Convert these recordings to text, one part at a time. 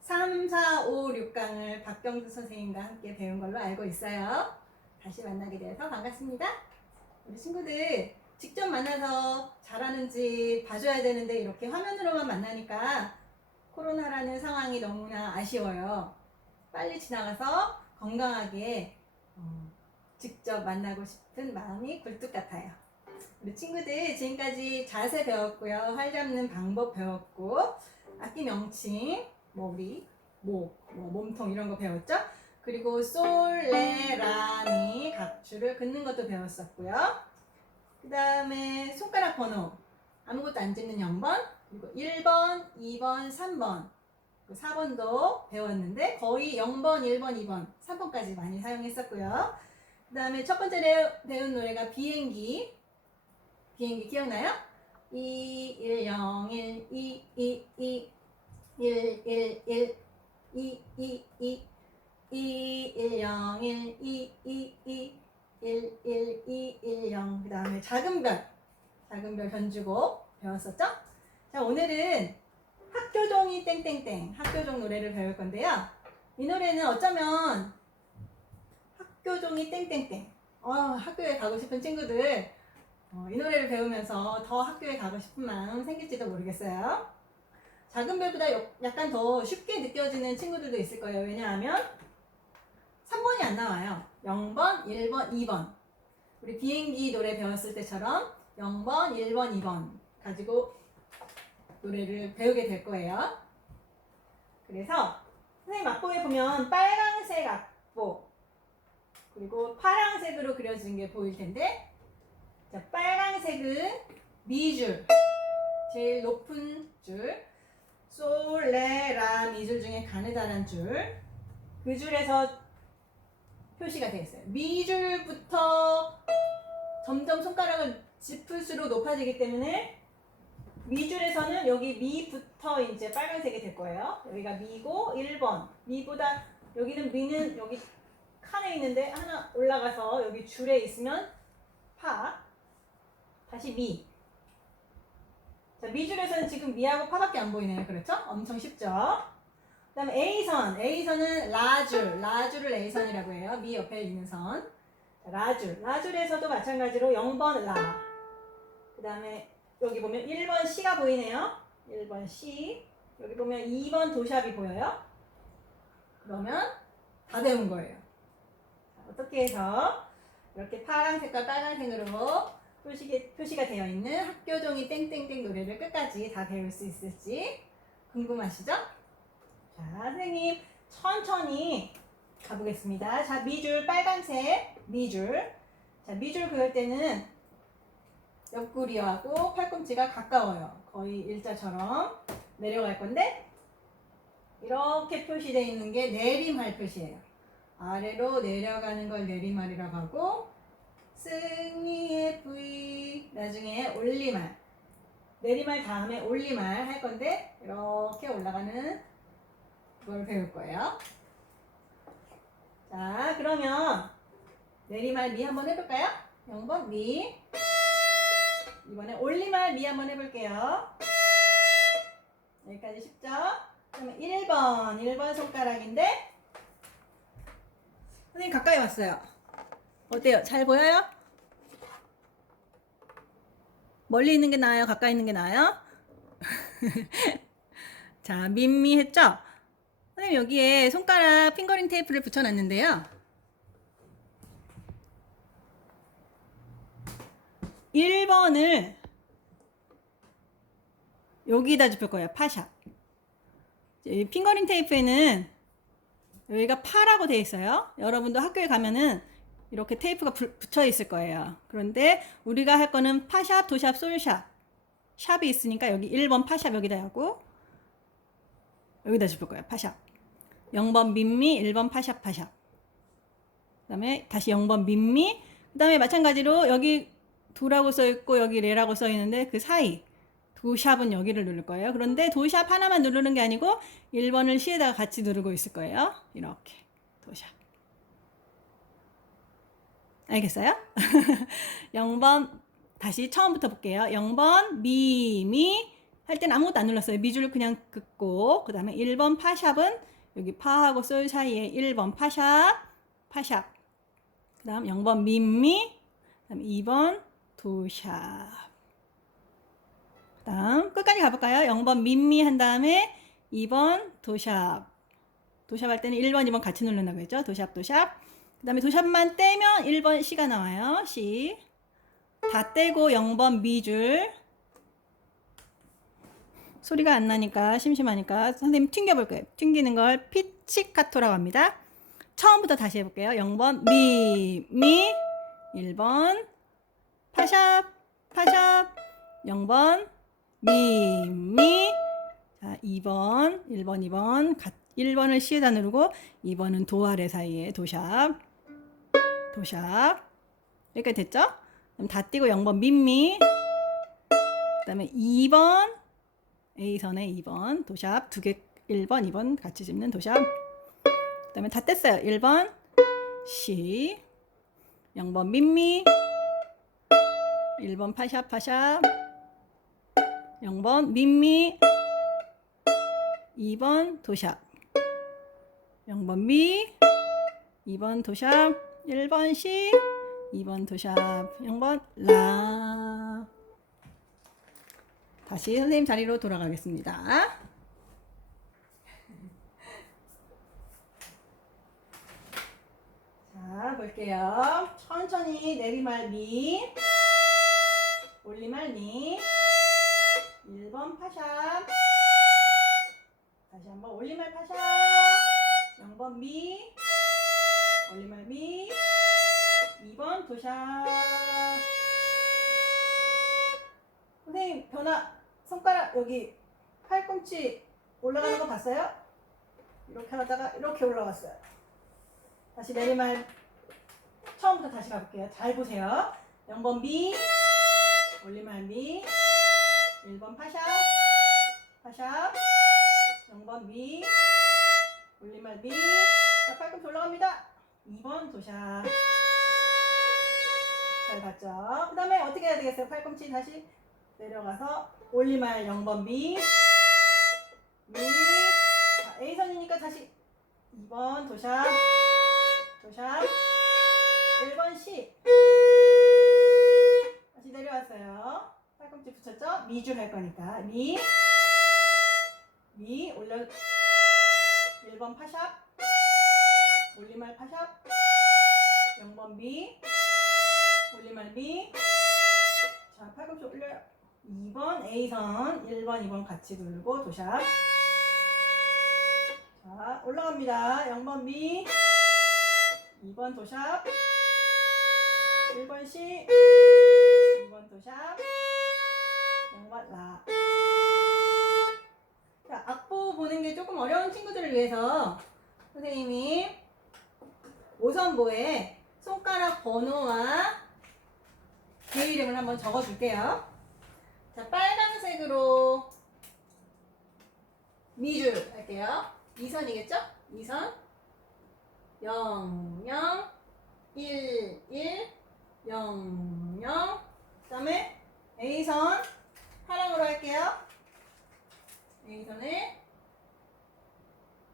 3, 4, 5, 6강을 박경수 선생님과 함께 배운 걸로 알고 있어요. 다시 만나게 되어서 반갑습니다. 우리 친구들 직접 만나서 잘하는지 봐줘야 되는데 이렇게 화면으로만 만나니까 코로나라는 상황이 너무나 아쉬워요. 빨리 지나가서 건강하게 어, 직접 만나고 싶은 마음이 굴뚝 같아요. 우리 친구들 지금까지 자세 배웠고요. 활 잡는 방법 배웠고 악기 명칭, 뭐 우리 목, 뭐 몸통 이런 거 배웠죠? 그리고 솔, 레, 라미 각 줄을 긋는 것도 배웠었고요. 그 다음에 손가락 번호 아무것도 안 찍는 0번 그리고 1번, 2번, 3번 그 4번도 배웠는데 거의 0번, 1번, 2번, 3번까지 많이 사용했었고요. 그 다음에 첫 번째 배- 배운 노래가 비행기. 비행기 기억나요? 2, 1, 0, 1, 2, 2, 2, 1, 1, 1, 2, 2, 2, 2, 1, 0, 1, 2, 2, 2, 1, 1, 2, 1, 0. 그 다음에 작은 별. 작은 별 변주곡 배웠었죠? 자, 오늘은 학교종이 땡땡땡 학교종 노래를 배울 건데요. 이 노래는 어쩌면 학교종이 땡땡땡 어, 학교에 가고 싶은 친구들 어, 이 노래를 배우면서 더 학교에 가고 싶은 마음 생길지도 모르겠어요. 작은 별보다 요- 약간 더 쉽게 느껴지는 친구들도 있을 거예요. 왜냐하면 3번이 안 나와요. 0번, 1번, 2번. 우리 비행기 노래 배웠을 때처럼 0번, 1번, 2번 가지고 노래를 배우게 될 거예요. 그래서 선생님 악보에 보면 빨강색 악보 그리고 파랑색으로 그려진 게 보일 텐데 자, 빨강색은 미줄 제일 높은 줄 솔, 레, 라, 미줄 중에 가느다란 줄 그 줄에서 표시가 되어 있어요. 미줄부터 점점 손가락을 짚을수록 높아지기 때문에 미줄에서는 여기 미부터 이제 빨간색이 될 거예요. 여기가 미고 1번. 미보다 여기는 미는 여기 칸에 있는데 하나 올라가서 여기 줄에 있으면 파. 다시 미. 자, 미줄에서는 지금 미하고 파밖에 안 보이네요. 그렇죠? 엄청 쉽죠? 그 다음에 A선. A선은 라줄. 라줄을 A선이라고 해요. 미 옆에 있는 선. 자, 라줄. 라줄에서도 마찬가지로 0번 라. 그 다음에 여기 보면 1번 C가 보이네요. 1번 C. 여기 보면 2번 도샵이 보여요. 그러면 다 배운 거예요. 자, 어떻게 해서 이렇게 파란색과 빨간색으로 표시, 표시가 되어 있는 학교종이 땡땡땡 노래를 끝까지 다 배울 수 있을지 궁금하시죠? 자, 선생님 천천히 가보겠습니다. 자, 미줄 빨간색 미줄. 자, 미줄 그을 때는 옆구리하고 팔꿈치가 가까워요. 거의 일자처럼 내려갈 건데 이렇게 표시되어 있는 게 내림할 표시예요. 아래로 내려가는 걸 내림할이라고 하고 승리의 V 나중에 올림할 내림할 다음에 올림할 할 건데 이렇게 올라가는 걸 배울 거예요. 자 그러면 내림할 미 한번 해볼까요? 0번 미 이번에 올림할 미 한번 해볼게요. 여기까지 쉽죠? 그러면 1번, 1번 손가락인데 선생님 가까이 왔어요. 어때요? 잘 보여요? 멀리 있는 게 나아요? 가까이 있는 게 나아요? 자, 민미 했죠? 선생님 여기에 손가락 핑거링 테이프를 붙여놨는데요. 1번을 여기다 짚을 거예요. 파샵. 이 핑거링 테이프에는 여기가 파라고 되어 있어요. 여러분도 학교에 가면은 이렇게 테이프가 부- 붙여 있을 거예요. 그런데 우리가 할 거는 파샵, 도샵, 솔샵. 샵이 있으니까 여기 1번 파샵 여기다 하고 여기다 짚을 거예요. 파샵. 0번 민미, 1번 파샵, 파샵. 그 다음에 다시 0번 민미, 그그 다음에 마찬가지로 여기 도라고 써 있고 여기 레라고 써 있는데 그 사이 도샵은 여기를 누를 거예요. 그런데 도샵 하나만 누르는 게 아니고 1번을 시에다가 같이 누르고 있을 거예요. 이렇게 도샵. 알겠어요? 0번 다시 처음부터 볼게요. 0번 미, 미할 때는 아무것도 안 눌렀어요. 미줄 그냥 긋고 그 다음에 1번 파샵은 여기 파하고 솔 사이에 1번 파샵 파샵 그 다음 0번 민미 그 다음 2번 도샵 그 다음 끝까지 가볼까요? 0번 민미 한 다음에 2번 도샵 도샵 할 때는 1번 2번 같이 누른다고 했죠? 도샵 도샵 그 다음에 도샵만 떼면 1번 C가 나와요. C. 다 떼고 0번 미줄. 소리가 안 나니까 심심하니까 선생님 튕겨볼 거예요. 튕기는 걸 피치카토라고 합니다. 처음부터 다시 해볼게요. 0번 미, 미. 1번 파샵, 파샵. 0번 미, 미. 자, 2번, 1번, 2번. 1번을 C에다 누르고 2번은 도 아래 사이에 도샵. 도샵. 여기까지 됐죠? 그럼 다 띄고 0번 민미. 그 다음에 2번 A선에 2번 도샵 두 개 1번 2번 같이 짚는 도샵. 그 다음에 다 뗐어요. 1번 C 0번 민미 1번 파샵 파샵 0번 민미 2번 도샵 0번 미 2번 도샵 1번 C 2번 도샵 0번 라. 다시 선생님 자리로 돌아가겠습니다. 자, 볼게요. 천천히 내리말 미, 올리말 미, 1번 파샵, 다시 한번 올리말 파샵, 0번 미, 올리말 미, 2번 도샵. 선생님 변화 손가락 여기 팔꿈치 올라가는 거 봤어요? 이렇게 하다가 이렇게 올라갔어요. 다시 내리말 처음부터 다시 가볼게요. 잘 보세요. 0번 미 올리말 미 1번 파샵 파샵 0번 미 올리말 미 자, 팔꿈치 올라갑니다. 2번 도샵 잘 봤죠? 그 다음에 어떻게 해야 되겠어요? 팔꿈치 다시 내려가서 올리말 0번 미, 미, 자, A선이니까 다시 2번 도샵, 도샵, 1번 C. 다시 내려왔어요. 팔꿈치 붙였죠? 미줄 할 거니까. 미, 미, 올려, 1번 파샵, 올리말 파샵, 0번 미, 올리말 미, 자, 팔꿈치 올려요. 2번 A선, 1번, 2번 같이 돌고 도샵. 자, 올라갑니다. 0번 미, 2번 도샵, 1번 C, 2번 도샵, 0번 라. 자, 악보 보는 게 조금 어려운 친구들을 위해서 선생님이 오선보에 손가락 번호와 그 이름을 한번 적어줄게요. 자, 빨간색으로 미줄 할게요. 2선이겠죠? 2선. 0, 0, 1, 1, 0, 0. 그 다음에 A선 파랑으로 할게요. A선을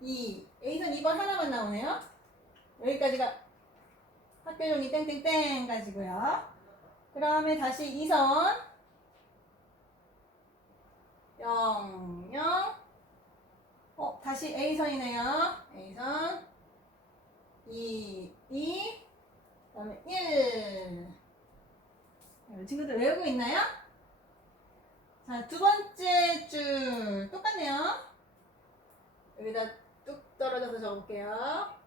2. A선 2번 하나만 나오네요. 여기까지가 학교 종이 땡땡땡까지고요. 그 다음에 다시 2선 0, 0 어, 다시 A선이네요. A선 2, 2 그 다음에 1 자, 친구들 외우고 있나요? 자, 두 번째 줄 똑같네요. 여기다 뚝 떨어져서 적을게요.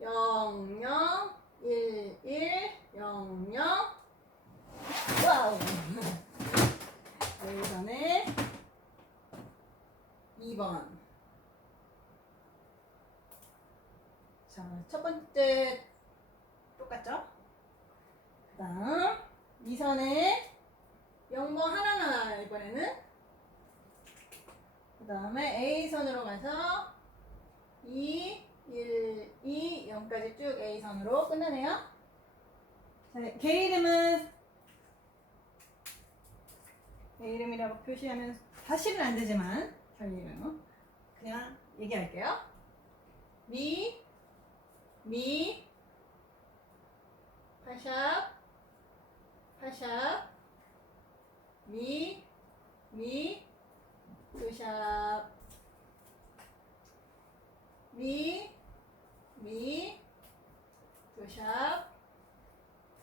0, 0 1, 1 0, 0 와우. 여기서는 2번. 자, 첫 번째 똑같죠? 선에 0번 하나나 이번에는 그 다음에 A 선으로 가서 2, 1, 2, 0까지 쭉 A 선으로 끝나네요. 자, 개 이름은 개 이름이라고 표시하면 사실은 안 되지만 별 이름 그냥 얘기할게요. 미, 미, 파샵, 파샵, 미, 미, 투샵, 미, 미, 투샵,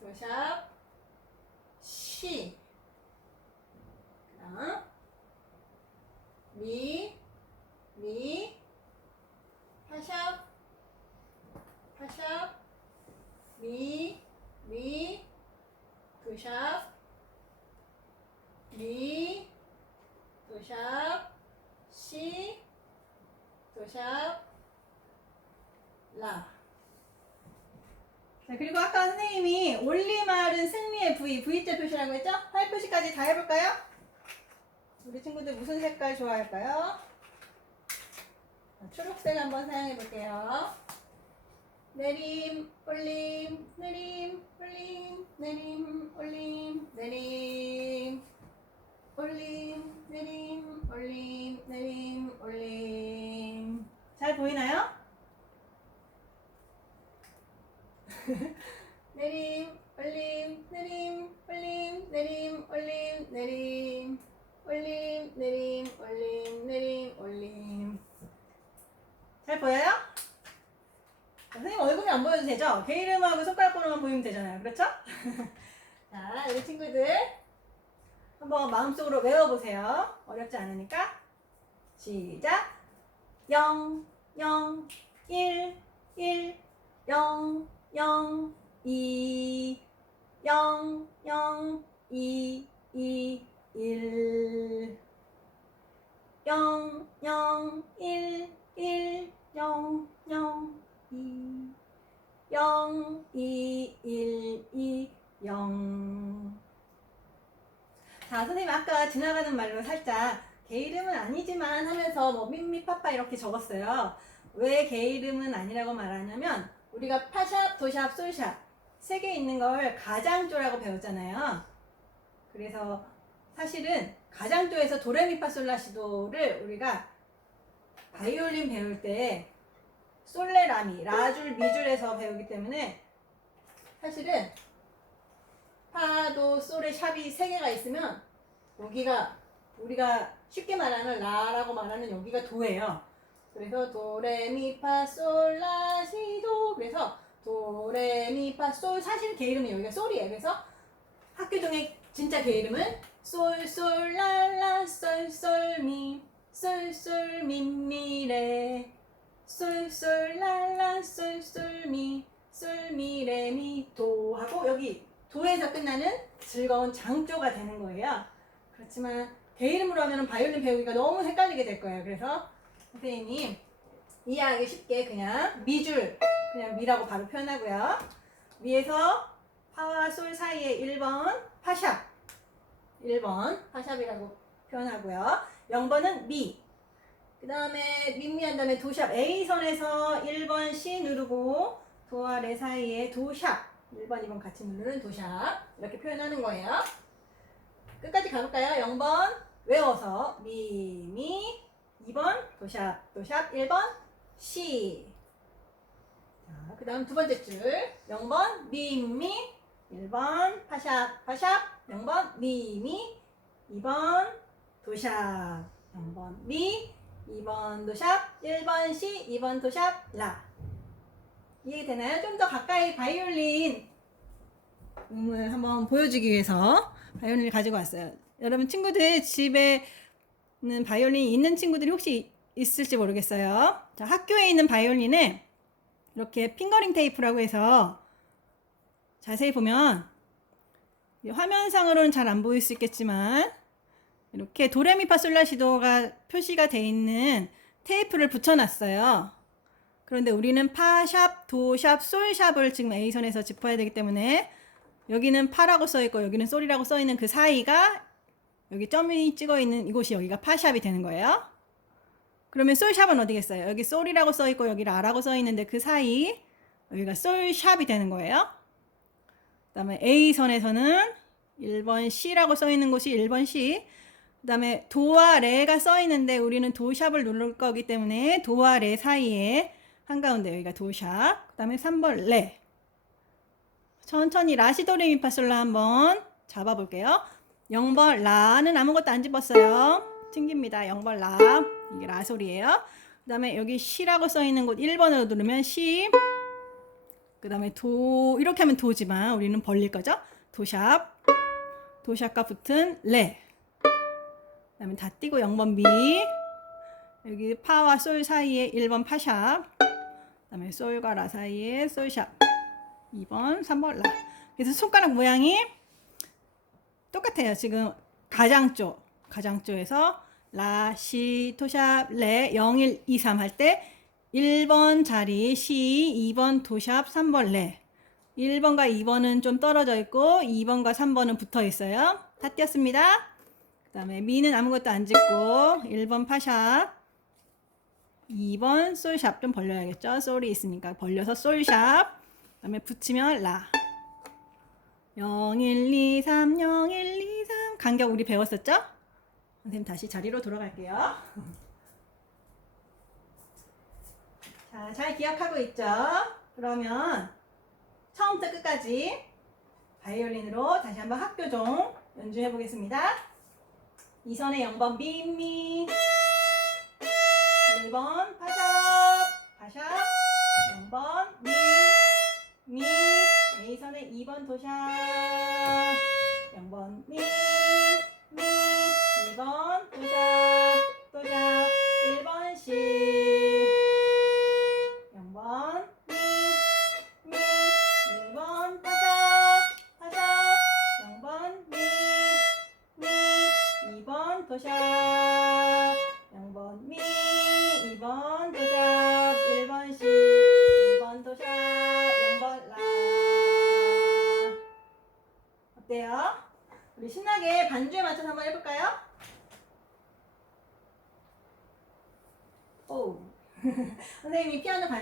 투샵, 시. 그다음 미, 미, 파샵, 파샵, 미, 미, 투샵, 미, 투샵, 시, 투샵, 라. 자, 그리고 아까 선생님이 올리말은 승리의 V, 했죠? 활 표시까지 다 해볼까요? 우리 친구들 무슨 색깔 좋아할까요? 자, 초록색 한번 사용해 볼게요. 내림, 올림, 내림, 올림, 내림, 올림, 내림, 올림, 내림, 올림, 내림, 올림. 잘 보이나요? 내림, 올림, 내림, 올림, 내림, 올림, 내림, 올림, 내림, 올림, 내림, 올림. 잘 보여요? 선생님 얼굴이 안 보여도 되죠? 개 이름하고 손가락 번호만 보이면 되잖아요. 그렇죠? 자, 우리 친구들 한번 마음속으로 외워보세요. 어렵지 않으니까. 시작. 0, 0, 1, 1, 0, 0, 2, 0, 0, 2, 2, 1, 0, 0, 1, 1, 0, 0, 2, 0, 2, 1, 2, 0. 자, 선생님 아까 지나가는 말로 살짝 개 이름은 아니지만 하면서 뭐 밋밋파파 이렇게 적었어요. 왜 개 이름은 아니라고 말하냐면 우리가 파샵, 도샵, 솔샵 세 개 있는 걸 가장조라고 배웠잖아요. 그래서 사실은 가장조에서 도레미파솔라시도를 우리가 바이올린 배울 때 솔레라미, 라줄, 미줄에서 배우기 때문에 사실은 파도, 솔의 샵이 세 개가 있으면 여기가 우리가 쉽게 말하는 라라고 말하는 여기가 도예요. 그래서 도레미파솔라시도 그래서 도레미파 솔 사실 개 이름은 여기가 솔이에요. 그래서 학교 중에 진짜 개 이름은 솔솔랄라 솔솔미 솔솔미미레 솔솔랄라 솔솔미 솔미레미 도 하고 여기 도에서 끝나는 즐거운 장조가 되는 거예요. 그렇지만 개 이름으로 하면 바이올린 배우기가 너무 헷갈리게 될 거예요. 그래서 선생님이 이해하기 쉽게 그냥 미줄 그냥 미라고 바로 표현하고요. 위에서 파와 솔 사이에 1번 파샵 1번 파샵이라고 표현하고요. 0번은 미. 그 다음에 미미한 다음에 도샵 A선에서 1번 C 누르고 도 아래 사이에 도샵 1번, 2번 같이 누르는 도샵 이렇게 표현하는 거예요. 끝까지 가볼까요? 0번 외워서 미, 미 2번 도샵, 도샵 1번 C 자, 그 다음 두 번째 줄 0번 미, 미 1번 파샵, 파샵 0번 미, 미 2번 도샵 0번 미 2번 도샵 1번 C 2번 도샵 라 이해되나요? 좀 더 가까이 바이올린 음을 한번 보여주기 위해서 바이올린을 가지고 왔어요. 여러분 친구들 집에는 바이올린이 있는 친구들이 혹시 있을지 모르겠어요. 자, 학교에 있는 바이올린에 이렇게 핑거링 테이프라고 해서 자세히 보면 이 화면상으로는 잘 안 보일 수 있겠지만 이렇게 도레미파솔라시도가 표시가 돼 있는 테이프를 붙여놨어요. 그런데 우리는 파 샵, 도 샵, 솔 샵을 지금 A선에서 짚어야 되기 때문에 여기는 파라고 써 있고 여기는 솔이라고 써 있는 그 사이가 여기 점이 찍어 있는 이곳이 여기가 파샵이 되는 거예요. 그러면 솔샵은 어디겠어요? 여기 솔이라고 써 있고 여기 라라고 써 있는데 그 사이 여기가 솔샵이 되는 거예요. 그다음에 A 선에서는 1번 C라고 써 있는 곳이 1번 C. 그다음에 도와 레가 써 있는데 우리는 도샵을 누를 거기 때문에 도와 레 사이에 한가운데 여기가 도샵. 그다음에 3번 레. 천천히 라시도레미파솔라 한번 잡아볼게요. 0번 라는 아무것도 안 집었어요. 튕깁니다. 0번 라. 이게 라 소리예요. 그 다음에 여기 시라고 써 있는 곳 1번으로 누르면 시. 그 다음에 도, 이렇게 하면 도지만 우리는 벌릴 거죠. 도샵. 도샵과 붙은 레. 그 다음에 다 띄고 0번 미. 여기 파와 솔 사이에 1번 파샵. 그 다음에 솔과 라 사이에 솔샵. 2번, 3번 라. 그래서 손가락 모양이 똑같아요. 지금 가장조, 가장조에서 라, 시, 토샵, 레, 0, 1, 2, 3 할 때 1번 자리 시, 2번 도샵, 3번 레. 1번과 2번은 좀 떨어져 있고 2번과 3번은 붙어 있어요. 다 띄었습니다. 그 다음에 미는 아무것도 안 짓고 1번 파샵, 2번 솔샵 좀 벌려야겠죠. 솔이 있으니까 벌려서 솔샵. 그 다음에 붙이면 라. 0, 1, 2, 3, 0, 1, 2, 3. 간격 우리 배웠었죠? 선생님 다시 자리로 돌아갈게요. 자, 잘 기억하고 있죠? 그러면 처음부터 끝까지 바이올린으로 다시 한번 학교종 연주해 보겠습니다. 2선의 0번 미미 1번 파샵 파샵 0번 미 미, A선의 2번 도샵, 0번 미, 미,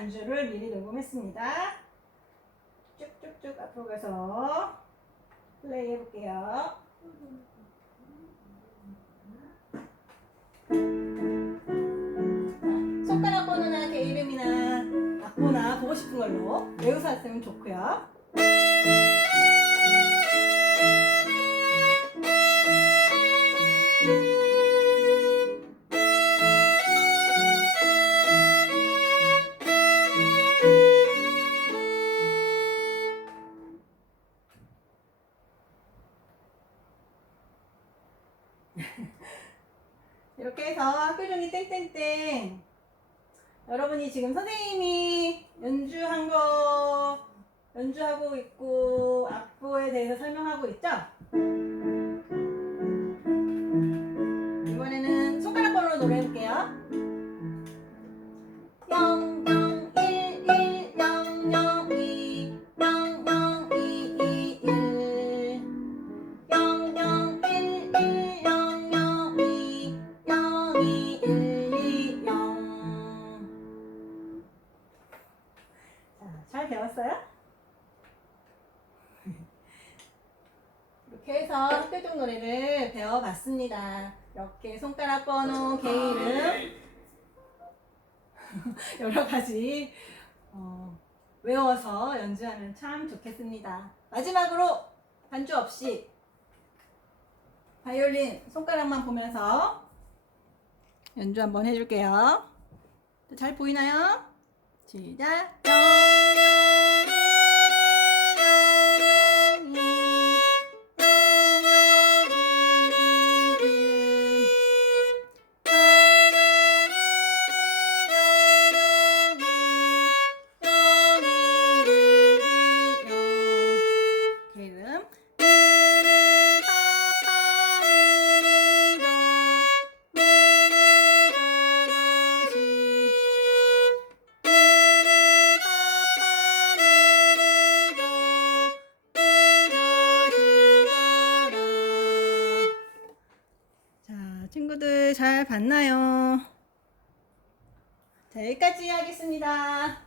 반주를 미리 녹음했습니다. 쭉쭉쭉 앞으로 가서 플레이 해볼게요. 손가락 번호나 개 이름이나 악보나 보고 싶은 걸로 외우서 하시면 좋고요. 이렇게 해서 학교 종이 땡땡땡 여러분이 지금 선생님이 연주한 거 연주하고 있고 악보에 대해서 설명하고 있죠? 이렇게 해서 학교종 노래를 배워봤습니다. 이렇게 손가락 번호, 개 이름 여러 가지 어, 외워서 연주하면 참 좋겠습니다. 마지막으로 반주 없이 바이올린 손가락만 보면서 연주 한번 해줄게요. 잘 보이나요? 시작. 잘 봤나요? 자, 여기까지 하겠습니다.